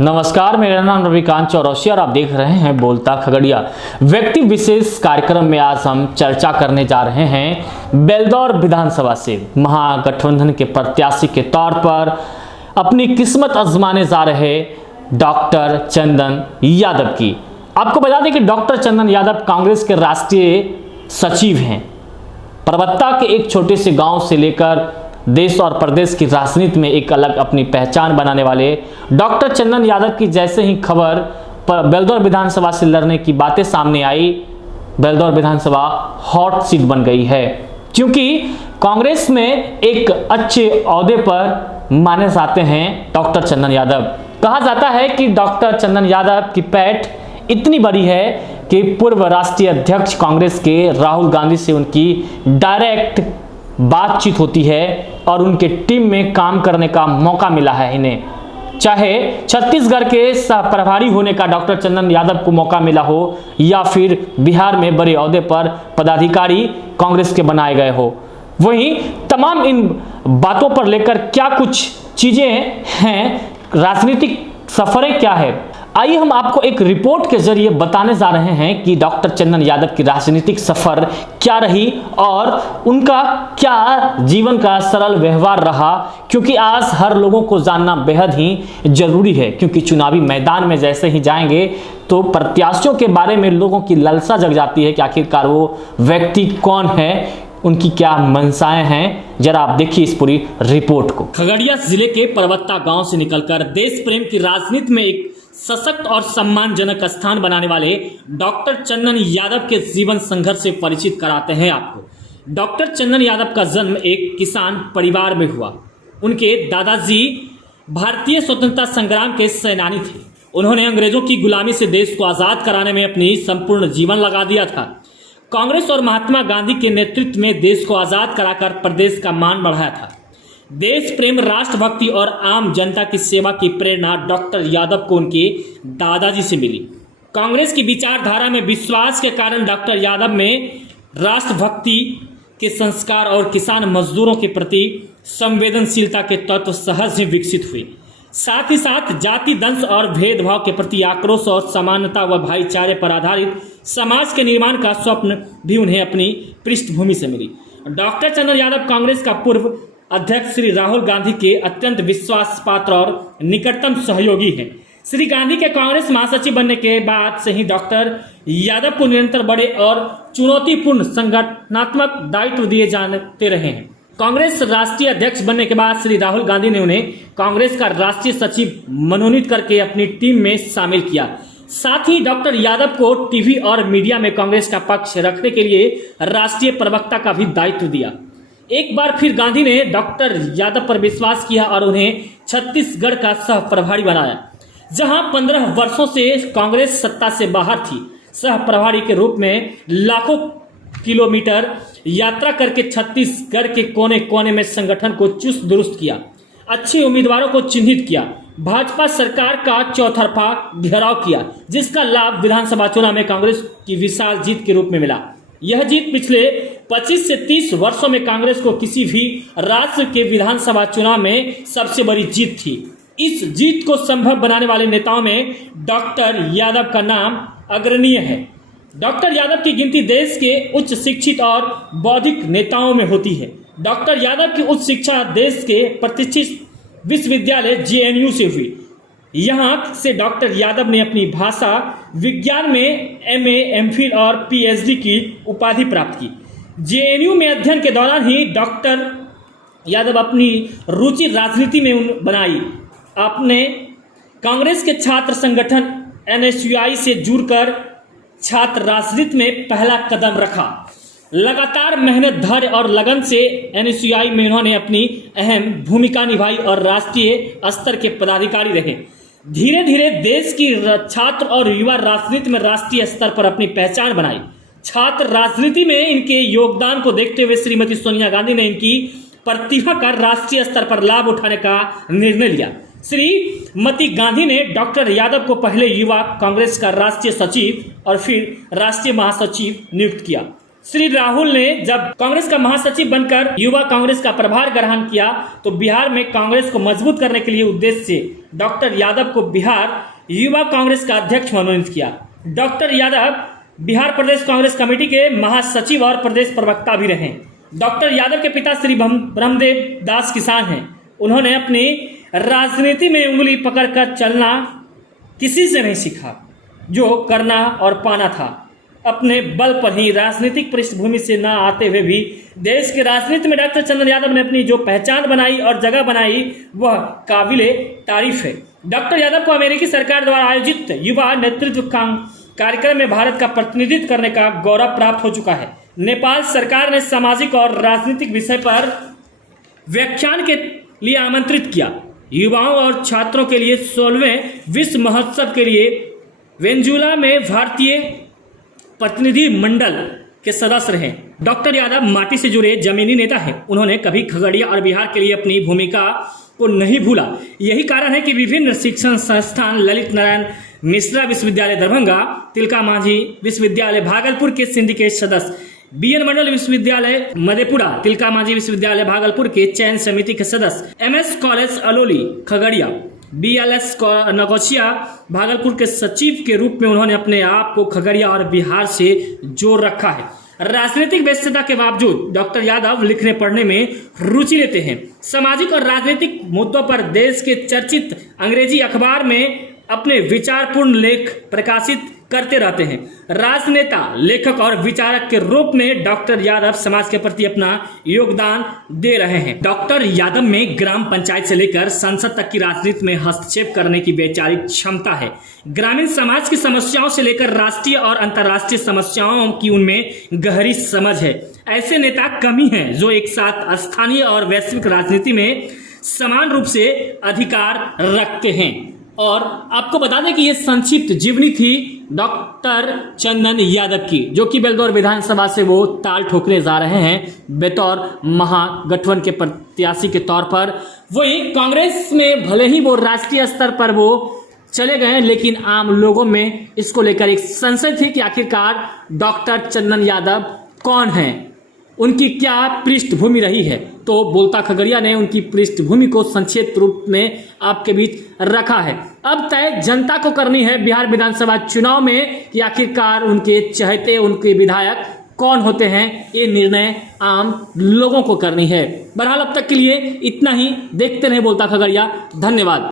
नमस्कार, मेरा नाम रविकांत चौरसिया और आप देख रहे हैं बोलता खगड़िया। व्यक्ति विशेष कार्यक्रम में आज हम चर्चा करने जा रहे हैं बेलदौर विधानसभा से महागठबंधन के प्रत्याशी के तौर पर अपनी किस्मत आजमाने जा रहे डॉक्टर चंदन यादव की। आपको बता दें कि डॉक्टर चंदन यादव कांग्रेस के राष्ट्रीय सचिव हैं। परबत्ता के एक छोटे से गांव से लेकर देश और प्रदेश की राजनीति में एक अलग अपनी पहचान बनाने वाले डॉक्टर चंदन यादव की जैसे ही खबर बेलदौर विधानसभा से लड़ने की बातें सामने आई, बेलदौर विधानसभा हॉट सीट बन गई है। क्योंकि कांग्रेस में एक अच्छे ओहदे पर माने जाते हैं डॉक्टर चंदन यादव। कहा जाता है कि डॉक्टर चंदन यादव की पैठ इतनी बड़ी है कि पूर्व राष्ट्रीय अध्यक्ष कांग्रेस के राहुल गांधी से उनकी डायरेक्ट बातचीत होती है और उनके टीम में काम करने का मौका मिला है इन्हें। चाहे छत्तीसगढ़ के सह प्रभारी होने का डॉक्टर चंदन यादव को मौका मिला हो या फिर बिहार में बड़े ओहदे पर पदाधिकारी कांग्रेस के बनाए गए हो। वहीं तमाम इन बातों पर लेकर क्या कुछ चीजें हैं, राजनीतिक सफरें क्या है, आइए हम आपको एक रिपोर्ट के जरिए बताने जा रहे हैं कि डॉक्टर चंदन यादव की राजनीतिक सफर क्या रही और उनका क्या जीवन का सरल व्यवहार रहा। क्योंकि आज हर लोगों को जानना बेहद ही जरूरी है, क्योंकि चुनावी मैदान में जैसे ही जाएंगे तो प्रत्याशियों के बारे में लोगों की लालसा जग जाती है कि आखिरकार वो व्यक्ति कौन है, उनकी क्या मंशाएं हैं। जरा आप देखिए इस पूरी रिपोर्ट को। खगड़िया जिले के परबत्ता गांव से निकलकर देश प्रेम की राजनीति में एक सशक्त और सम्मानजनक स्थान बनाने वाले डॉक्टर चंदन यादव के जीवन संघर्ष से परिचित कराते हैं आपको। डॉक्टर चंदन यादव का जन्म एक किसान परिवार में हुआ। उनके दादाजी भारतीय स्वतंत्रता संग्राम के सेनानी थे। उन्होंने अंग्रेजों की गुलामी से देश को आजाद कराने में अपनी संपूर्ण जीवन लगा दिया था। कांग्रेस और महात्मा गांधी के नेतृत्व में देश को आजाद कराकर प्रदेश का मान बढ़ाया था। देश प्रेम, राष्ट्रभक्ति और आम जनता की सेवा की प्रेरणा डॉक्टर यादव को उनके दादाजी से मिली। कांग्रेस की विचारधारा में विश्वास के कारण डॉक्टर यादव में राष्ट्रभक्ति के संस्कार और किसान मजदूरों के प्रति संवेदनशीलता के तत्व सहज ही विकसित हुए। साथ ही साथ जाति दंश और भेदभाव के प्रति आक्रोश और समानता व भाईचारे पर आधारित समाज के निर्माण का स्वप्न भी उन्हें अपनी पृष्ठभूमि से मिली। डॉक्टर चंदन यादव कांग्रेस का पूर्व अध्यक्ष श्री राहुल गांधी के अत्यंत विश्वास पात्र और निकटतम सहयोगी हैं। श्री गांधी के कांग्रेस महासचिव बनने के बाद से ही डॉक्टर यादव को निरंतर बड़े और चुनौतीपूर्ण संगठनात्मक दायित्व दिए जाते रहे हैं। कांग्रेस राष्ट्रीय अध्यक्ष बनने के बाद श्री राहुल गांधी ने उन्हें कांग्रेस का राष्ट्रीय सचिव मनोनीत करके अपनी टीम में शामिल किया। साथ ही डॉक्टर यादव को टीवी और मीडिया में कांग्रेस का पक्ष रखने के लिए राष्ट्रीय प्रवक्ता का भी दायित्व दिया। एक बार फिर गांधी ने डॉक्टर यादव पर विश्वास किया और उन्हें छत्तीसगढ़ का सह प्रभारी बनाया, जहां 15 वर्षों से कांग्रेस सत्ता से बाहर थी। सह प्रभारी के रूप में लाखों किलोमीटर यात्रा करके छत्तीसगढ़ के कोने कोने में संगठन को चुस्त दुरुस्त किया, अच्छे उम्मीदवारों को चिन्हित किया, भाजपा सरकार का चौतरफा घेराव किया, जिसका लाभ विधानसभा चुनाव में कांग्रेस की विशाल जीत के रूप में मिला। यह जीत पिछले 25 से 30 वर्षों में कांग्रेस को किसी भी राज्य के विधानसभा चुनाव में सबसे बड़ी जीत थी। इस जीत को संभव बनाने वाले नेताओं में डॉक्टर यादव का नाम अग्रणीय है। डॉक्टर यादव की गिनती देश के उच्च शिक्षित और बौद्धिक नेताओं में होती है। डॉक्टर यादव की उच्च शिक्षा देश के प्रतिष्ठित विश्वविद्यालय जेएनयू से हुई। यहाँ से डॉक्टर यादव ने अपनी भाषा विज्ञान में एमए, एमफिल और पीएचडी की उपाधि प्राप्त की। जेएनयू में अध्ययन के दौरान ही डॉक्टर यादव अपनी रुचि राजनीति में बनाई। आपने कांग्रेस के छात्र संगठन एनएसयूआई से जुड़कर छात्र राजनीति में पहला कदम रखा। लगातार मेहनत, धैर्य और लगन से एनएसयूआई में उन्होंने अपनी अहम भूमिका निभाई और राष्ट्रीय स्तर के पदाधिकारी रहे। धीरे धीरे देश की छात्र और युवा राजनीति में राष्ट्रीय स्तर पर अपनी पहचान बनाई। छात्र राजनीति में इनके योगदान को देखते हुए श्रीमती सोनिया गांधी ने इनकी प्रतिभा का राष्ट्रीय स्तर पर लाभ उठाने का निर्णय लिया। श्रीमती गांधी ने डॉक्टर यादव को पहले युवा कांग्रेस का राष्ट्रीय सचिव और फिर राष्ट्रीय महासचिव नियुक्त किया। श्री राहुल ने जब कांग्रेस का महासचिव बनकर युवा कांग्रेस का प्रभार ग्रहण किया तो बिहार में कांग्रेस को मजबूत करने के लिए उद्देश्य से डॉक्टर यादव को बिहार युवा कांग्रेस का अध्यक्ष मनोनीत किया। डॉक्टर यादव बिहार प्रदेश कांग्रेस कमेटी के महासचिव और प्रदेश प्रवक्ता भी रहे। डॉक्टर यादव के पिता श्री ब्रह्मदेव दास किसान हैं। उन्होंने अपनी राजनीति में उंगली पकड़कर चलना किसी से नहीं सीखा। जो करना और पाना था अपने बल पर ही, राजनीतिक पृष्ठभूमि से न आते हुए भी देश की राजनीति में डॉक्टर चंदन यादव ने अपनी जो पहचान बनाई और जगह बनाई वह काबिले तारीफ है। डॉक्टर यादव को अमेरिकी सरकार द्वारा आयोजित युवा नेतृत्व कार्यक्रम में भारत का प्रतिनिधित्व करने का गौरव प्राप्त हो चुका है। नेपाल सरकार ने सामाजिक और राजनीतिक विषय पर व्याख्यान के लिए आमंत्रित किया। युवाओं और छात्रों के लिए 16वें विश्व महोत्सव के लिए वेनेजुएला में भारतीय प्रतिनिधि मंडल के सदस्य रहे। डॉक्टर यादव माटी से जुड़े जमीनी नेता हैं। उन्होंने कभी खगड़िया और बिहार के लिए अपनी भूमिका को नहीं भूला। यही कारण है कि विभिन्न शिक्षण संस्थान, ललित नारायण मिश्रा विश्वविद्यालय दरभंगा, तिलका मांझी विश्वविद्यालय भागलपुर के सिंडिकेट सदस्य, बीएन मंडल विश्वविद्यालय मधेपुरा, तिलका मांझी विश्वविद्यालय भागलपुर के चयन समिति के सदस्य, MS college Aloli Khagaria, BLS Nagochia Bhagalpur के सचिव के रूप में उन्होंने अपने आप को खगड़िया और बिहार से जोड़ रखा है। राजनीतिक व्यस्तता के बावजूद डॉक्टर यादव लिखने पढ़ने में रुचि लेते हैं। सामाजिक और राजनीतिक मुद्दों पर देश के चर्चित अंग्रेजी अखबार में अपने विचारपूर्ण लेख प्रकाशित करते रहते हैं। राजनेता, लेखक और विचारक के रूप में डॉक्टर यादव समाज के प्रति अपना योगदान दे रहे हैं। डॉक्टर यादव में ग्राम पंचायत से लेकर संसद तक की राजनीति में हस्तक्षेप करने की वैचारिक क्षमता है। ग्रामीण समाज की समस्याओं से लेकर राष्ट्रीय और अंतर्राष्ट्रीय समस्याओं की उनमें गहरी समझ है। ऐसे नेता कम ही हैं जो एक साथ स्थानीय और वैश्विक राजनीति में समान रूप से अधिकार रखते हैं। और आपको बता दें कि ये संक्षिप्त जीवनी थी डॉक्टर चंदन यादव की, जो कि बेलदौर विधानसभा से वो ताल ठोकने जा रहे हैं बतौर महागठबंधन के प्रत्याशी के तौर पर। वही कांग्रेस में भले ही वो राष्ट्रीय स्तर पर वो चले गए, लेकिन आम लोगों में इसको लेकर एक संशय थी कि आखिरकार डॉक्टर चंदन यादव कौन हैं, उनकी क्या पृष्ठभूमि रही है। तो बोलता खगड़िया ने उनकी पृष्ठभूमि को संक्षिप्त रूप में आपके बीच रखा है। अब तय जनता को करनी है बिहार विधानसभा चुनाव में कि आखिरकार उनके चहेते, उनके विधायक कौन होते हैं। ये निर्णय आम लोगों को करनी है। बहरहाल अब तक के लिए इतना ही। देखते रहे बोलता खगड़िया। धन्यवाद।